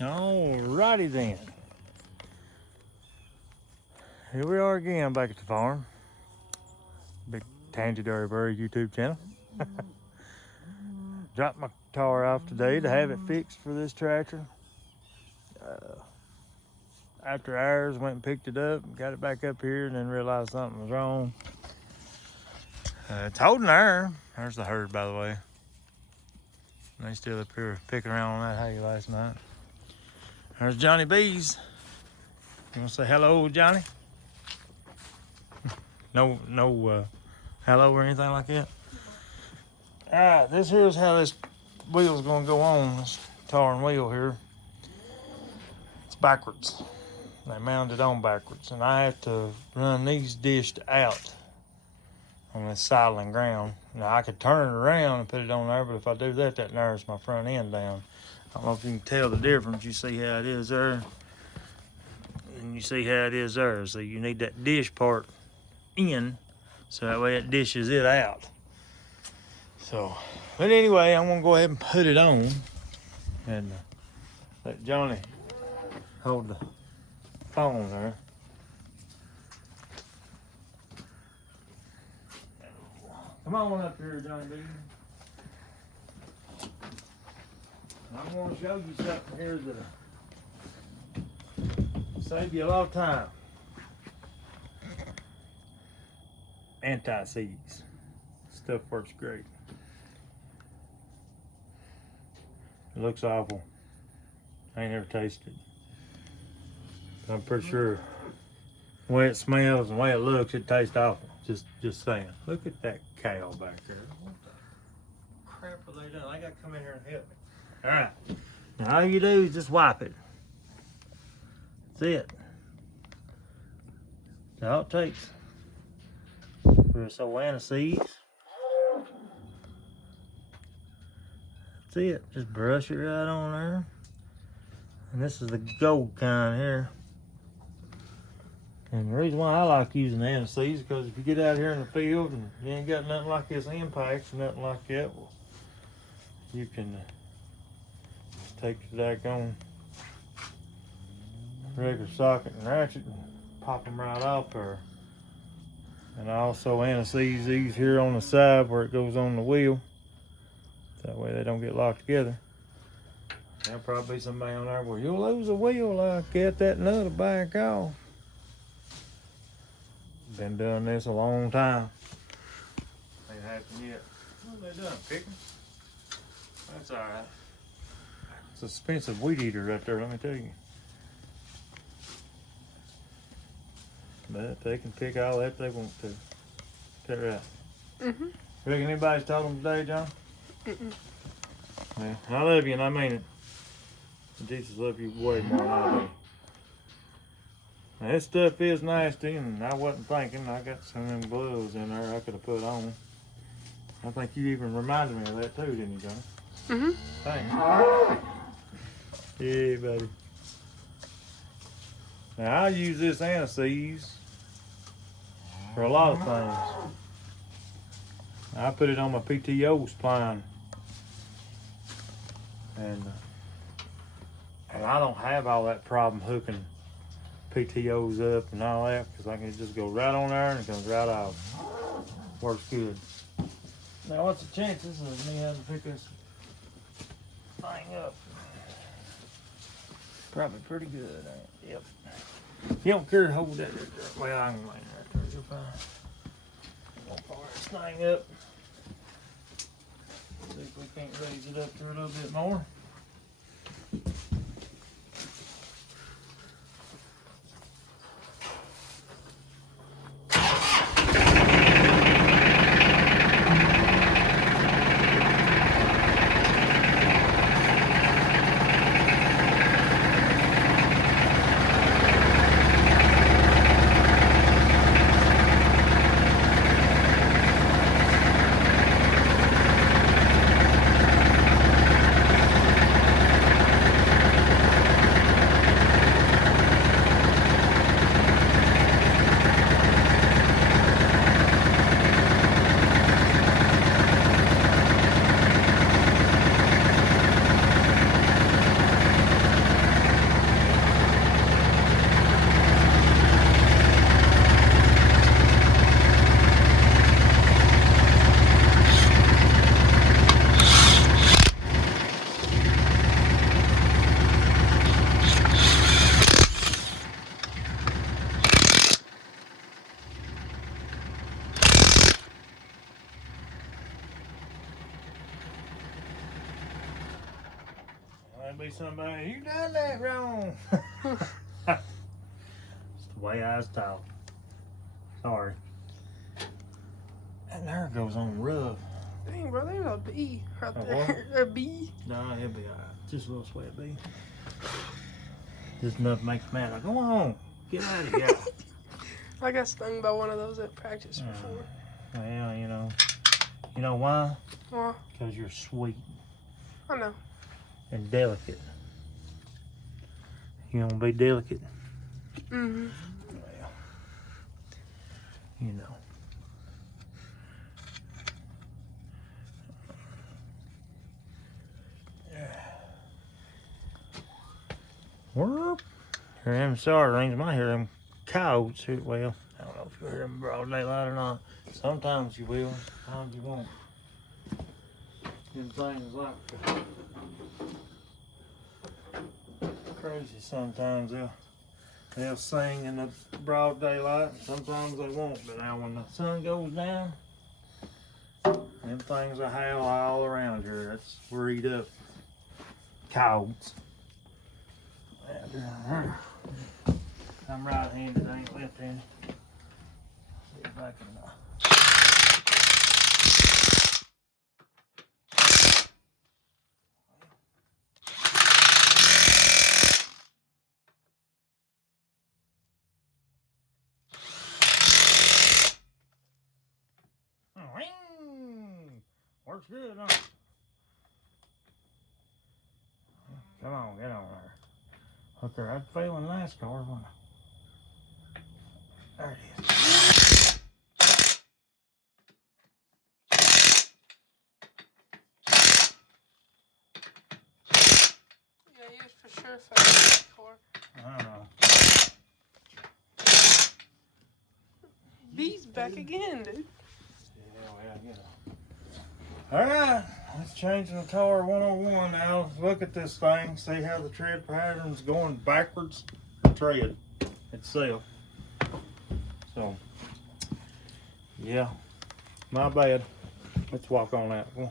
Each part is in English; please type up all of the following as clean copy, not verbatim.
Alrighty then. Here we are again back at the farm. Big Tangy Dairy Bird YouTube channel. Dropped my car off today to have it fixed for this tractor. After hours, went and picked it up, got it back up here, and then realized something was wrong. It's holding iron. There's the herd, by the way. They still up here picking around on that hay last night. There's Johnny B's. You want to say hello, Johnny? No, hello or anything like that. All right, this here's how this wheel's gonna go on. This tar and wheel here. It's backwards. They mounted on backwards, and I have to run these dished out on this sidling ground. Now I could turn it around and put it on there, but if I do that, that narrows my front end down. I don't know if you can tell the difference. You see how it is there, and you see how it is there. So you need that dish part in, so that way it dishes it out. So, but anyway, I'm gonna go ahead and put it on, and let Johnny hold the phone there. Come on up here, Johnny B. I'm going to show you something here that'll save you a lot of time. Anti-seize. Stuff works great. It looks awful. I ain't never tasted it. But I'm pretty sure the way it smells and the way it looks, it tastes awful. Just saying. Look at that cow back there. What the crap are they doing? They got to come in here and help me. All right. Now all you do is just wipe it. That's it. That's all it takes. For a Solana seeds. That's it. Just brush it right on there. And this is the gold kind here. And the reason why I like using anti-seize is because if you get out here in the field and you ain't got nothing like this impacts or nothing like that, well, you can just take the daggone regular socket and ratchet and pop them right off there. And I also anti-seize these here on the side where it goes on the wheel. That way they don't get locked together. There'll probably be somebody on there where you'll lose a wheel like that nut will back off. Been doing this a long time. Ain't happened yet. What are they doing? Picking? That's alright. It's an expensive weed eater right there, let me tell you. But they can pick all that they want to. Is that right? Mm-hmm. Reckon anybody's told them today, John? Mm-mm. Yeah, I love you and I mean it. Jesus loves you way more than I do. Now, this stuff is nasty, and I wasn't thinking. I got some of them gloves in there I could have put on. I think you even reminded me of that too, didn't you, John? Mm-hmm. Thanks. Yeah, buddy. Now, I use this anti-seize for a lot of things. I put it on my PTO spline. And I don't have all that problem hooking PTOs up and all that because I can just go right on there and it comes right out. Works good. Now what's the chances of me having to pick this thing up? Probably pretty good, ain't it? Yep. You don't care to hold that right there. Well, I can lay right there. You're fine. I'll fire this thing up. See if we can't raise it up there a little bit more. might be somebody, you done that wrong. It's the way I was taught. Sorry. That nerve goes on rough. Dang, bro, there's a bee right A there. A bee. No, he'll be alright. Just a little sweat bee. Just enough to make you mad. Like, go on, get out of here. I got stung by one of those at practice before. Well, you know why? Well, Because you're sweet I know. and delicate. You want to be delicate? Mm-hmm. Well, you know. Whoop. Hear them sardines. Might hear them coyotes. Well, I don't know if you hear them broad daylight or not. Sometimes you will, sometimes you won't. Them things like crazy. Sometimes they'll sing in the broad daylight, and sometimes they won't. But now when the sun goes down, them things will howl all around here. That's worried up coyotes. I'm right-handed, I ain't left-handed. See if I can. Works good, huh? Come on, get on there. Look there, I'd fail in NASCAR, wouldn't I? There it is. Yeah, he was for sure fast before. I don't know. Bee's back again, dude. Yeah, well, you know. Alright, let's change the Tar 101 now. Look at this thing, see how the tread pattern's going backwards. The tread itself. So, yeah, my bad. Let's walk on that one.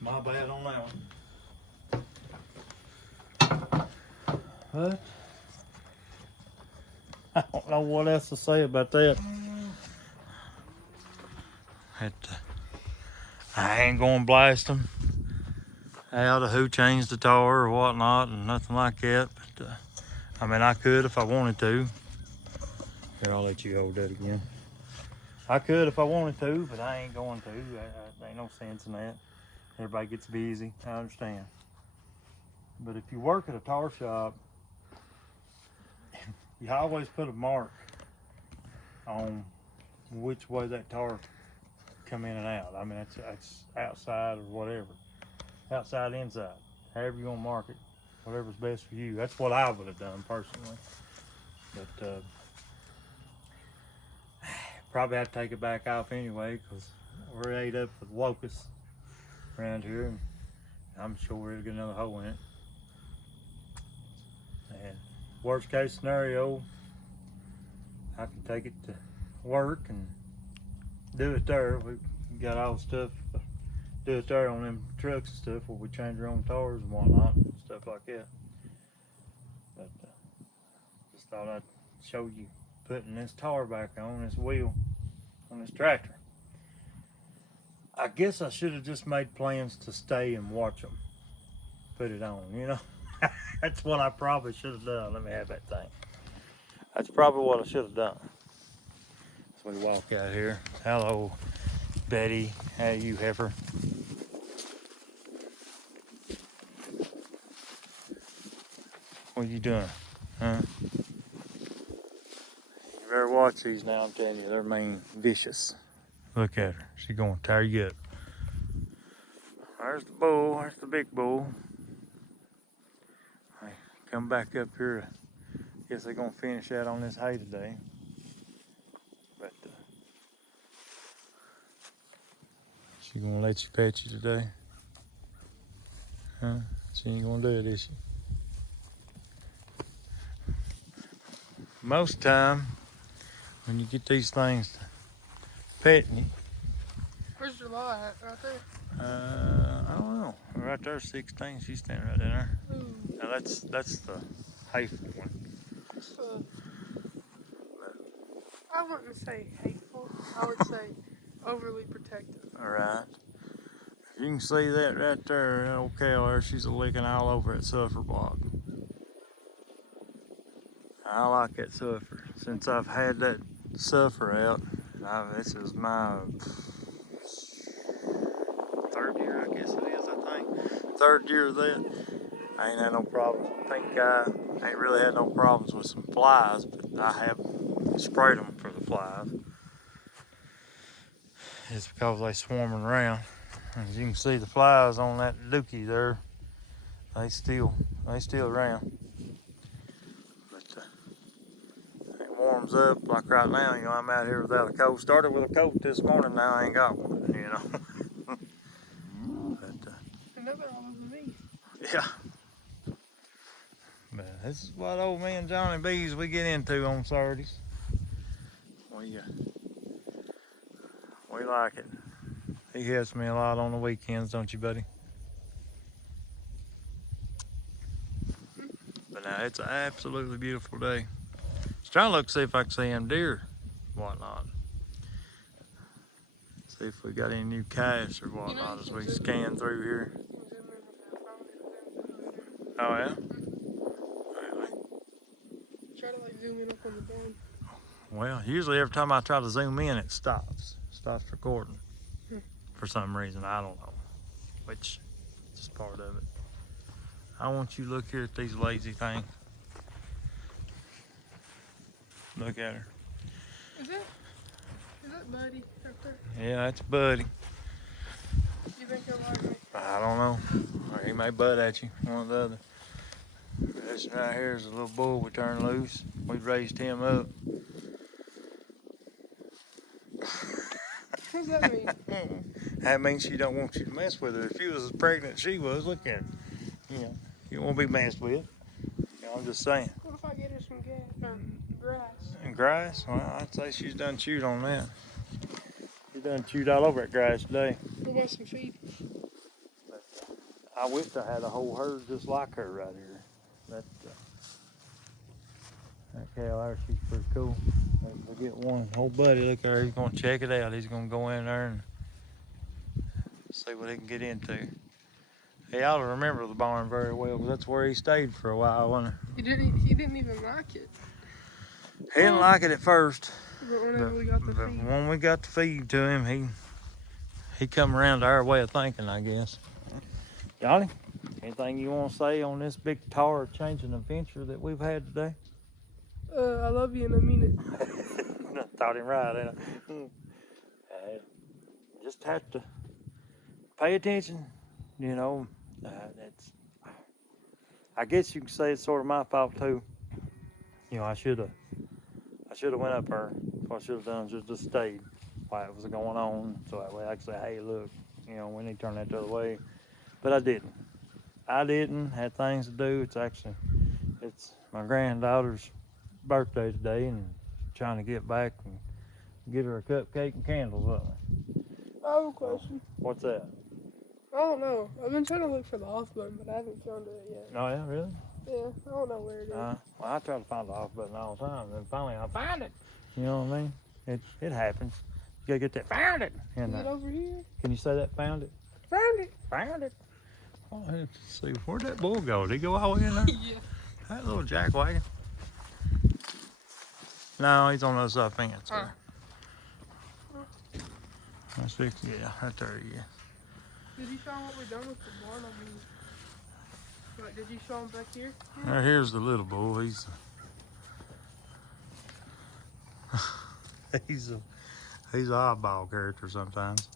My bad on that one. What? I don't know what else to say about that. I ain't gonna blast them out of who changed the tar or whatnot and nothing like that. But I mean, I could if I wanted to. Here, I'll let you hold that again. I could if I wanted to, but I ain't going to. There ain't no sense in that. Everybody gets busy. I understand. But if you work at a tar shop, you always put a mark on which way that tar come in and out. I mean, it's outside or whatever. Outside, inside. However you want to mark it. Whatever's best for you. That's what I would have done personally. But probably have to take it back off anyway because we're ate up with locusts around here. And I'm sure we'll get another hole in it. And worst case scenario, I can take it to work and do it there. We got all the stuff, do it there on them trucks and stuff where we change our own tires and whatnot, and stuff like that. But just thought I'd show you putting this tar back on this wheel on this tractor. I guess I should have just made plans to stay and watch them put it on, you know. That's what I probably should have done. Let me have that thing. That's probably what I should have done. So we walk out here. Hello, Betty. How you, heifer? What are you doing? Huh? You better watch these now, I'm telling you. They're mean, vicious. Look at her. She's going to tear you up. There's the bull. There's the big bull. Hey, come back up here. Guess they're going to finish out on this hay today. But she going to let you pet you today? Huh? She ain't going to do it, is she? Most time, when you get these things to petting you. Where's your law at? Right there. I don't know. Right there, 16. She's standing right in there. Ooh, Now that's the hateful one. so, I wouldn't say hateful. I would say overly protective. All right. You can see that right there, that old cow there. She's licking all over that sulfur block. I like that sulfur. Since I've had that sulfur out, this is my third year, I guess it is, I think. Third year of that. I ain't had no problems. Pink guy ain't really had no problems with some flies, but I have sprayed them for the flies. It's because they swarming around. As you can see, the flies on that dookie there, they still around. But it warms up like right now. You know, I'm out here without a coat. Started with a coat this morning. Now I ain't got one. You know. But Another all over me. yeah. But this is what old me and Johnny B's we get into on Saturdays. We like it. He helps me a lot on the weekends, don't you, buddy? But now it's an absolutely beautiful day. Just trying to look see if I can see them deer, whatnot. See if we got any new caches or whatnot as we scan through here. Oh yeah? Really? Try to like zoom in up on the bone. Well, usually every time I try to zoom in, it stops recording. For some reason, I don't know. Which is just part of it. I want you to look here at these lazy things. Look at her. Is that Buddy right there? Yeah, that's Buddy. You think he'll like me? I don't know. Or he may butt at you, one or the other. This right here is a little bull we turned loose. We raised him up. What does that mean? That means she don't want you to mess with her. If you was as pregnant as she was, look at her. You know, you won't be messed with. You know, I'm just saying. What if I get her some grass? And grass? Well, I'd say she's done chewed on that. She done chewed all over that grass today. What about some feed? But, I wish I had a whole herd just like her right here. That cow there, she's pretty cool. If we get one whole buddy, look at her, he's gonna check it out. He's gonna go in there and see what he can get into. He ought to remember the barn very well, because that's where he stayed for a while, wasn't He didn't even like it. he? He didn't like it at first, But whenever we got the but feed. when we got the feed to him, he come around to our way of thinking, I guess. Johnny, anything you want to say on this big tire changing adventure that we've had today? I love you and I mean it. I thought him right, ain't I? Just have to pay attention, you know. I guess you can say it's sort of my fault too. You know, I should have went up there. What I should have done is just stayed while it was going on, so that way I could say, hey, look, you know, we need to turn that the other way. But I didn't. Had things to do. It's my granddaughter's birthday today, and trying to get back and get her a cupcake and candles up. I have a question. What's that? I don't know. I've been trying to look for the off button, but I haven't found it yet. Oh yeah, really? Yeah, I don't know where it is. Well, I try to find the off button all the time, and finally I find it. You know what I mean? It happens. You gotta get that. Found it. And, Is it over here? can you say that? Found it. Found it. Found it. Oh, let's see, where'd that bull go? Did he go all the way in there? Yeah. That little jackwagon. No, he's on the other side of the fence. Huh. That's it. Yeah, right there he is. Did you show him what we done with the barn? I mean, like, did you show him back here? Now, here's the little bull. He's he's an oddball character sometimes.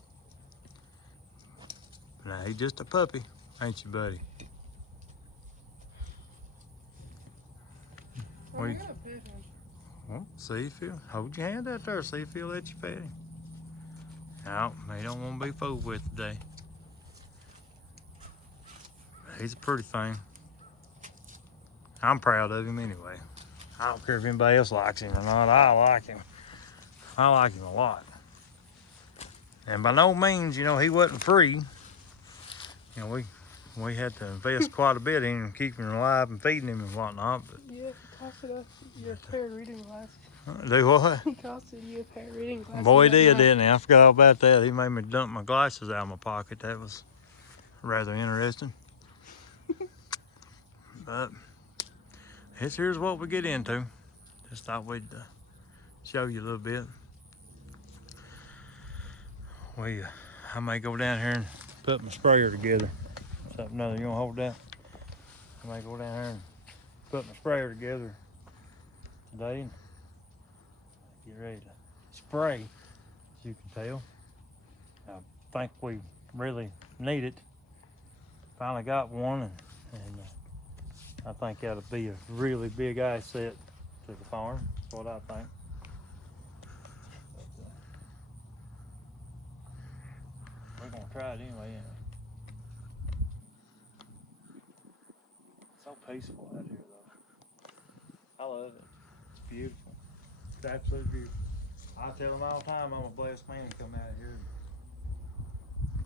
Now he's just a puppy, ain't you, buddy? Oh, we gotta pet him. Well, see if he'll hold your hand out there. See if he'll let you pet him. No, he don't want to be fooled with today. He's a pretty thing. I'm proud of him anyway. I don't care if anybody else likes him or not. I like him. I like him a lot. And by no means, you know, he wasn't free. You know, we had to invest quite a bit in him, keeping him alive and feeding him and whatnot. But Yeah, it costed us your pair of reading glasses. do what? It costed you a pair of reading glasses. Boy, he that did, night. didn't he? I forgot all about that. He made me dump my glasses out of my pocket. That was rather interesting. But here's what we get into. Just thought we'd show you a little bit. I may go down here and put my sprayer together. Something other, you wanna hold that? I may go down here and put my sprayer together today and get ready to spray, as you can tell. I think we really need it. Finally got one, and I think that'll be a really big asset to the farm. That's what I think. We're gonna try it anyway. Ain't we? So peaceful out here, though. I love it. It's beautiful. It's absolutely beautiful. I tell them all the time I'm a blessed man to come out here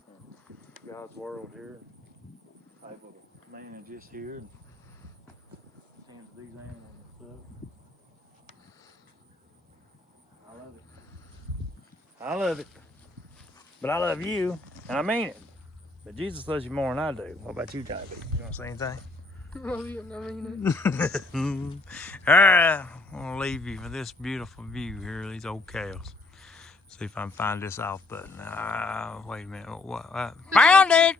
and God's world here, and able to manage this here and tend to these animals and stuff. I love it. I love it. But I love you, and I mean it. But Jesus loves you more than I do. What about you, Johnny B? You want to say anything? Love you, I mean it. All right, I'm gonna leave you with this beautiful view here, these old cows. See if I can find this off button. Wait a minute. What? Found it!